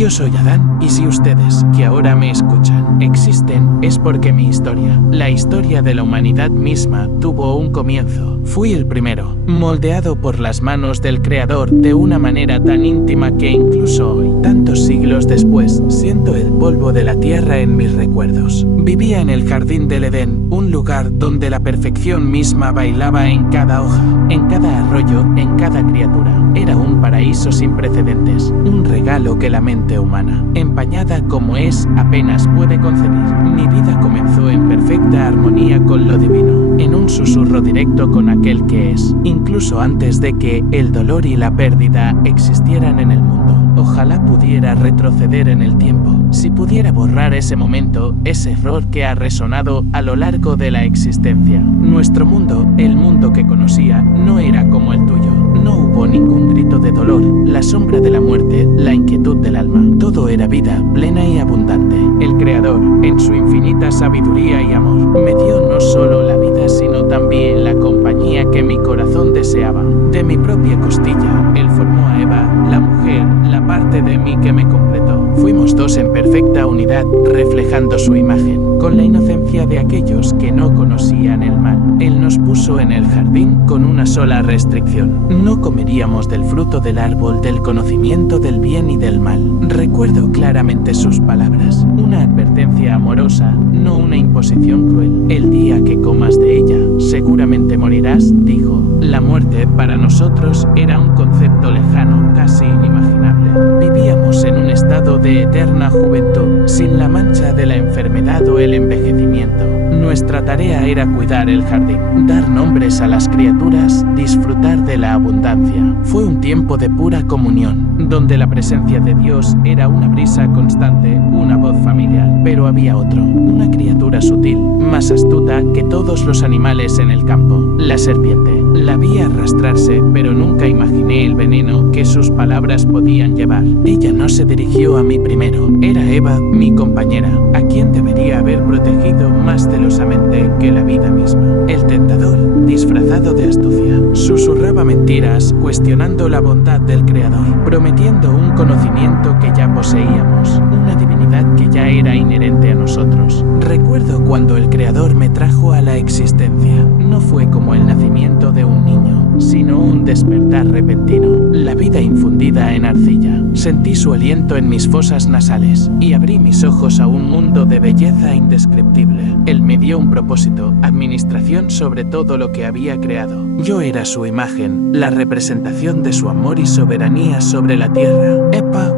Yo soy Adán, y si ustedes, que ahora me escuchan, existen, es porque mi historia, la historia de la humanidad misma, tuvo un comienzo. Fui el primero, moldeado por las manos del Creador de una manera tan íntima que incluso hoy, tantos siglos después, siento el polvo de la tierra en mis recuerdos. Vivía en el jardín del Edén, un lugar donde la perfección misma bailaba en cada hoja, en cada arroyo, en cada criatura. Era un paraíso sin precedentes, un regalo que la mente humana, empañada como es, apenas puede concebir. Mi vida comenzó en perfecta armonía con lo divino, en un susurro directo con aquel que es, incluso antes de que el dolor y la pérdida existieran en el mundo. Ojalá pudiera retroceder en el tiempo, si pudiera borrar ese momento, ese error que ha resonado a lo largo de la existencia. Nuestro mundo, el mundo que conocía, no era como el tuyo. No hubo ningún grito de dolor, la sombra de la muerte, la inquietud del alma. Todo era vida, plena y abundante. El Creador, en su infinita sabiduría y amor, me dio no solo la vida, sino también la compañía que mi corazón deseaba. De mi propia costilla, Él formó a Eva, la mujer, la parte de mí que me completó. Fuimos dos en perfecta unidad, reflejando su imagen, con la inocencia de aquellos que no conocían el mal. Él nos puso en el jardín con una sola restricción. No comeríamos del fruto del árbol del conocimiento del bien y del mal. Recuerdo claramente sus palabras, una advertencia amorosa, no una imposición cruel. El día que comas de ella, seguramente morirás, dijo. La muerte para nosotros era un concepto lejano, casi inimaginable. Vivíamos en un estado de eterna juventud, sin la mancha de la enfermedad o el envejecimiento. Nuestra tarea era cuidar el jardín, dar nombres a las criaturas, disfrutar de la abundancia. Fue un tiempo de pura comunión, donde la presencia de Dios era una brisa constante, una voz familiar. Pero había otro, una criatura sutil, más astuta que todos los animales en el campo, la serpiente. La vi arrastrarse, pero nunca imaginé el veneno que sus palabras podían llevar. Ella no se dirigió a mí primero, era Eva, mi compañera, a quien debería haber protegido más celosamente que la vida misma. El tentador, disfrazado de astucia, susurraba mentiras, cuestionando la bondad del Creador, prometiendo un conocimiento que ya poseíamos, una divinidad que ya era inherente a nosotros. Recuerdo cuando el Creador me trajo a la existencia. No fue como el nacimiento de un niño, sino un despertar repentino, la vida infundida en arcilla. Sentí su aliento en mis fosas nasales y abrí mis ojos a un mundo de belleza indescriptible. Él me dio un propósito, administración sobre todo lo que había creado. Yo era su imagen, la representación de su amor y soberanía sobre la tierra. Eva,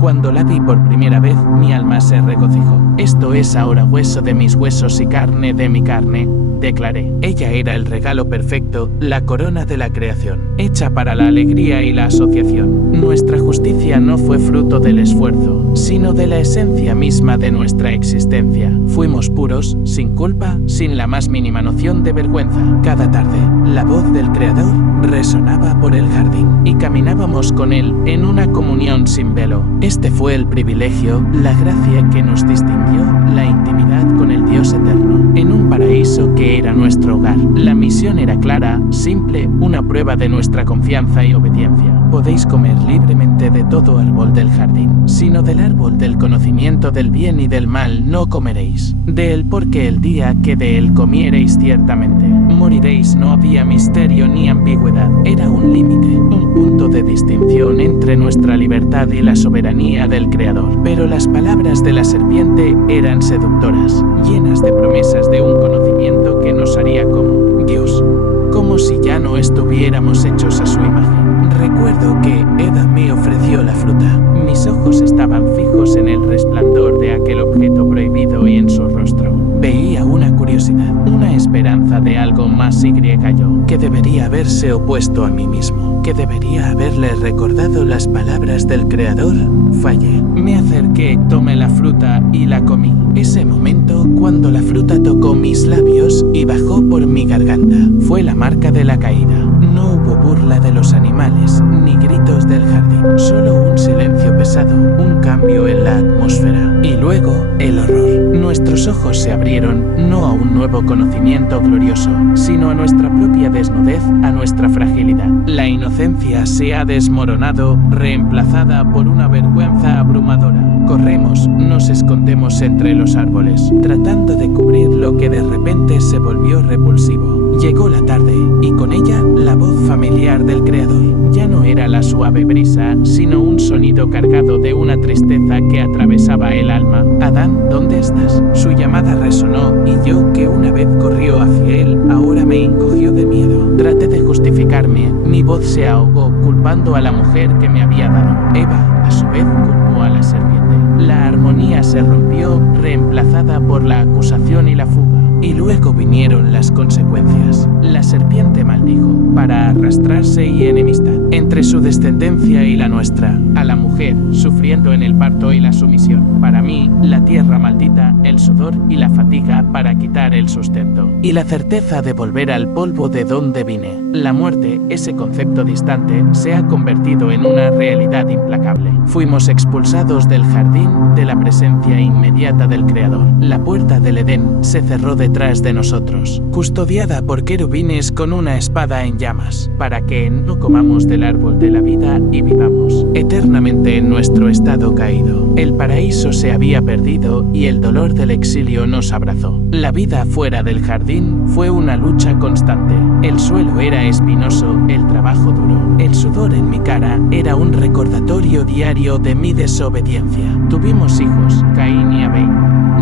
cuando la vi por primera vez, mi alma se regocijó. Esto es ahora hueso de mis huesos y carne de mi carne, declaré. Ella era el regalo perfecto, la corona de la creación, hecha para la alegría y la asociación. Nuestra justicia no fue fruto del esfuerzo, sino de la esencia misma de nuestra existencia. Fuimos puros, sin culpa, sin la más mínima noción de vergüenza. Cada tarde, la voz del Creador resonaba por el jardín y caminábamos con Él en una comunión sin velo. Este fue el privilegio, la gracia que nos distinguió, la intimidad con el Dios eterno, en un paraíso que era nuestro hogar. La misión era clara, simple, una prueba de nuestra confianza y obediencia. Podéis comer libremente de todo árbol del jardín, sino del árbol del conocimiento del bien y del mal no comeréis. De él, porque el día que de él comiereis ciertamente moriréis. No había misterio ni ambigüedad, era un límite, un punto de distinción entre nuestra libertad y la soberanía del Creador. Pero las palabras de la serpiente eran seductoras, llenas de promesas de un conocimiento que nos haría como Dios, como si ya no estuviéramos hechos a su imagen. Recuerdo que Eva me ofreció la fruta. Mis ojos estaban fijos en el resplandor de aquel objeto prohibido y en su rostro veía una curiosidad, una esperanza de algo más y yo, que debería haberse opuesto a mí mismo, que debería haberle recordado las palabras del Creador. Fallé. Me acerqué, tomé la fruta y la comí. Ese momento, cuando la fruta tocó mis labios y bajó por mi garganta, fue la marca de la caída. No hubo burla de los animales, ni gritos del jardín. Solo un silencio pesado, un cambio en la atmósfera. Y luego, el horror. Nuestros ojos se abrieron, no a un nuevo conocimiento glorioso, sino a nuestra propia desnudez, a nuestra fragilidad. La inocencia se ha desmoronado, reemplazada por una vergüenza abrumadora. Corremos, nos escondemos entre los árboles, tratando de cubrir lo que de repente se volvió repulsivo. Llegó la tarde, y con ella la voz familiar del Creador. Ya no era la suave brisa, sino un sonido cargado de una tristeza que atravesaba el alma. Adán, ¿dónde estás? Su llamada resonó, y yo, que una vez corrió hacia él, ahora me encogió de miedo. Traté de justificarme, mi voz se ahogó, culpando a la mujer que me había dado. Eva, a su vez, culpó a la serpiente. La armonía se rompió, reemplazada por la acusación y la fuga. Y luego vinieron las consecuencias. La serpiente maldijo, para arrastrarse y enemistad entre su descendencia y la nuestra, a la mujer, sufriendo en el parto y la sumisión. Para mí, la tierra maldita, el sudor y la fatiga para quitar el sustento. Y la certeza de volver al polvo de donde vine. La muerte, ese concepto distante, se ha convertido en una realidad implacable. Fuimos expulsados del jardín, de la presencia inmediata del Creador. La puerta del Edén se cerró detrás de nosotros, custodiada por querubines con una espada en llamas, para que no comamos del árbol de la vida y vivamos eternamente en nuestro estado caído. El paraíso se había perdido y el dolor del exilio nos abrazó. La vida fuera del jardín fue una lucha constante. El suelo era espinoso, el trabajo duro. El sudor en mi cara era un recordatorio diario de mi desobediencia. Tuvimos hijos, Caín y Abel.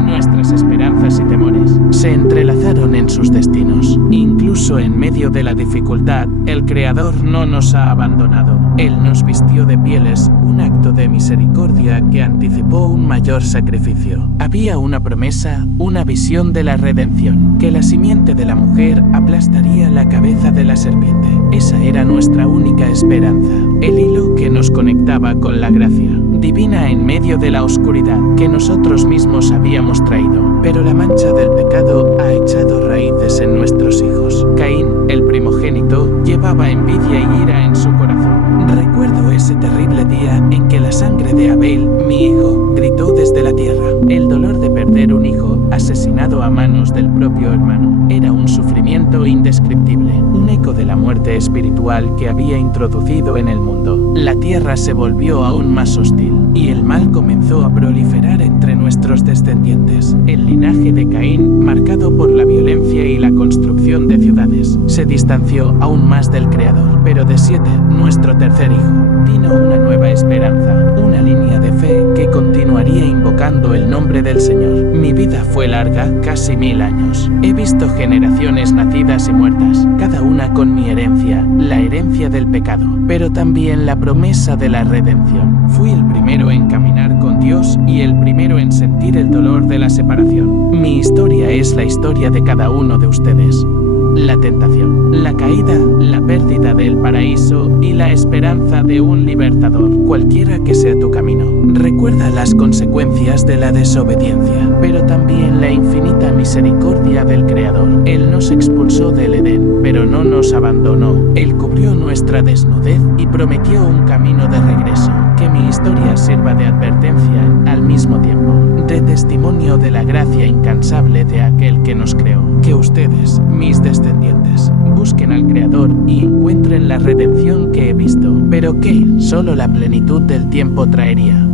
Nuestras esperanzas y temores se entrelazaron en sus destinos. Incluso en medio de la dificultad, el Creador no nos ha abandonado. Él nos vistió de pieles, un acto de misericordia que anticipó un mayor sacrificio. Había una promesa, una visión de la redención, que la simiente de la mujer aplastaría la cabeza de la serpiente. Esa era nuestra única esperanza, el hilo que nos conectaba con la gracia divina en medio de la oscuridad que nosotros mismos habíamos traído. Pero la mancha del pecado ha echado raíces en nuestros hijos. Caín, el primogénito, llevaba envidia y ira en su corazón. Recuerdo ese terrible día en que la sangre de Abel, mi hijo, gritó desde la tierra. El dolor de perder un hijo asesinado a manos del propio hermano era un sufrimiento indescriptible, un eco de la muerte espiritual que había introducido en el mundo. La tierra se volvió aún más hostil, y el mal comenzó a proliferar entre nuestros descendientes. El linaje de Caín, marcado por la violencia y la construcción de ciudades, se distanció aún más del Creador. Pero de Siete, nuestro tercer hijo, vino una nueva esperanza, una línea de fe que continuaría invocando el nombre del Señor. Mi vida fue larga, casi 1000 años. He visto generaciones nacidas y muertas, cada una con mi herencia, la herencia del pecado, pero también la promesa de la redención. Fui el primero en caminar con Dios y el primero en sentir el dolor de la separación. Mi historia es la historia de cada uno de ustedes. La tentación, la caída, la pérdida del paraíso y la esperanza de un libertador, cualquiera que sea tu camino. Recuerda las consecuencias de la desobediencia, pero también la infinita misericordia del Creador. Él nos expulsó del Edén, pero no nos abandonó. Él cubrió nuestra desnudez y prometió un camino de regreso. Que mi historia sirva de advertencia al mismo tiempo, de testimonio de la gracia incansable de aquel que nos creó. Que ustedes, mis descendientes, busquen al Creador y encuentren la redención que he visto, pero que solo la plenitud del tiempo traería.